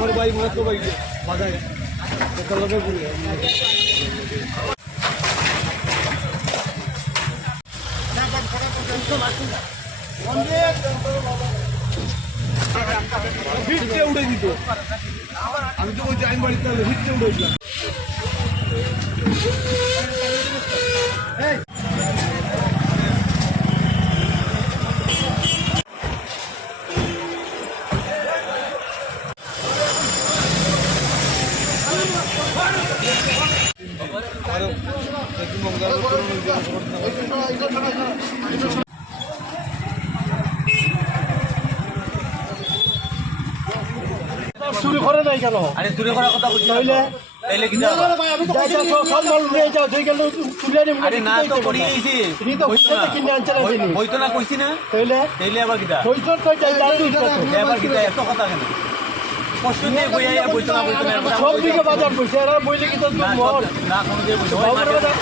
আমার ভাই মাত্র ভাই বাজায় লগে ঘুরে হিটে উড়ে দিত। আমি তো বলছি আমি বাড়িতে হিটে উড়ে দিলাম। চুরি করে নাই কেন? আরে চুরি করার কথা বলছি তাইলে কি যাও? সব মাল নিয়ে যাও তুই গেল তুলে নিবি। আরে না তো করি গেছি তুমি তো ফুটে কিনে আনছ না জিনিস হইতো না কইছি না তাইলে আবার কিটা হইতো তো যাই আবার কিটা এত কথা কেন? কষ্ট দিয়ে বইয়া বইতো না সব দিকে বাজার কইছে এরা বইলে কি তো মহল না কোনো দিয়ে বইতো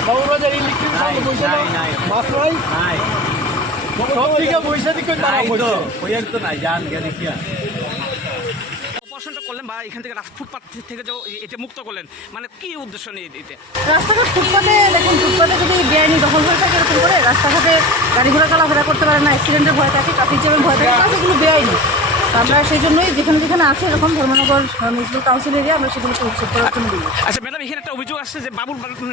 বাবুবাজার ইলেকট্রিক কইছে না মাছ নাই নাই সব দিকে বইছে দিকে তারা নাই তো কইছে হইয়া তো নাই জান গে দেখিয়া অপারেশনটা করলেন বা এখান থেকে ফুটপাথ থেকে যে এটা মুক্ত করলেন, মানে কি উদ্দেশ্য নিয়ে দিতে? রাস্তাঘাট ফুটপাতে দেখুন, ফুটপাতে যদি বেআইনি দখল হয়ে থাকে এরকম করে রাস্তাঘাটে গাড়ি ঘোড়া চলাফেরা করতে পারে না, অ্যাক্সিডেন্টের ভয় থাকে, ট্রাফিক জ্যামের ভয় থাকে, প্লাস এগুলো বেআইনি। তো আমরা সেই জন্যই যেখানে যেখানে আছে এরকম ধর্মনগর মিউনিসিপ্যাল কাউন্সিল এরিয়া আমরা সেগুলোকে উচ্ছেদ করার জন্য দিই। আচ্ছা ম্যাডাম, এখানে একটা অভিযোগ আসছে যে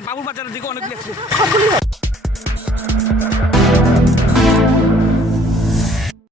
বাবুর বাজারের দিকে অনেকগুলো সবগুলি হয়।